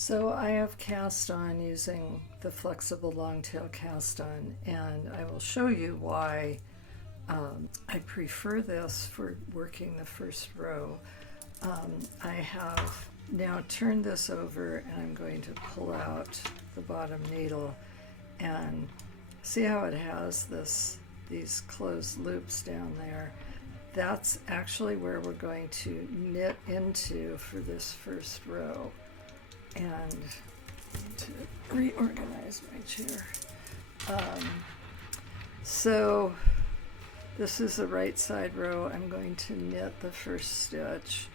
So I have cast on using the flexible long tail cast on, and I will show you why I prefer this for working the first row. I have now turned this over and I'm going to pull out the bottom needle and see how it has these closed loops down there. That's actually where we're going to knit into for this first row. And to reorganize my chair. So this is the right side row. I'm going to knit the first stitch,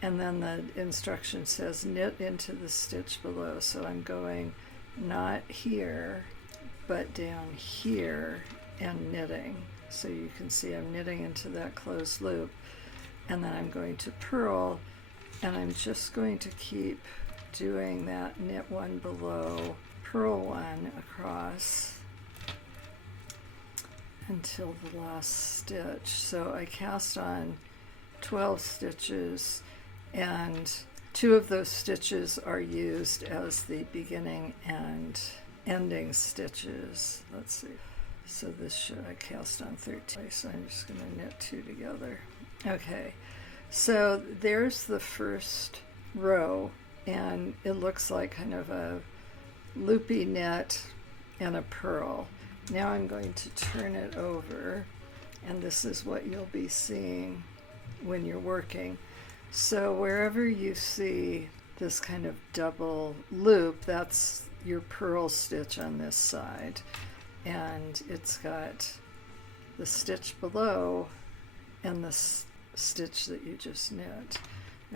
and then the instruction says knit into the stitch below. So I'm going not here, but down here and knitting. So you can see I'm knitting into that closed loop, and then I'm going to purl, and I'm just going to keep doing that knit one below, purl one across until the last stitch. So I cast on 12 stitches, and 2 of those stitches are used as the beginning and ending stitches. Let's see. So this should, I cast on 13, so I'm just going to knit 2 together. Okay, so there's the first row, and it looks like kind of a loopy knit and a purl. Now I'm going to turn it over, and this is what you'll be seeing when you're working. So wherever you see this kind of double loop, that's your purl stitch on this side, and it's got the stitch below and the stitch that you just knit.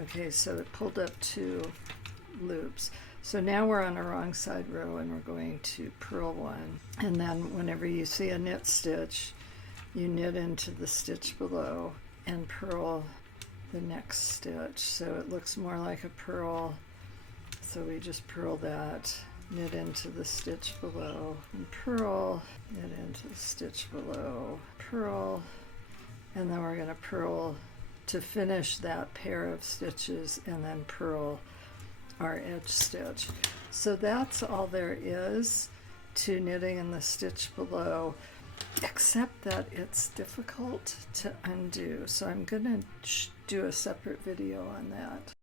Okay, so it pulled up 2 loops. So now we're on a wrong side row, and we're going to purl one, and then whenever you see a knit stitch, you knit into the stitch below and purl the next stitch. So it looks more like a purl, so we just purl that, knit into the stitch below, and purl, knit into the stitch below, purl, and then we're going to purl to finish that pair of stitches, and then purl our edge stitch. So that's all there is to knitting in the stitch below, except that it's difficult to undo. So I'm going to do a separate video on that.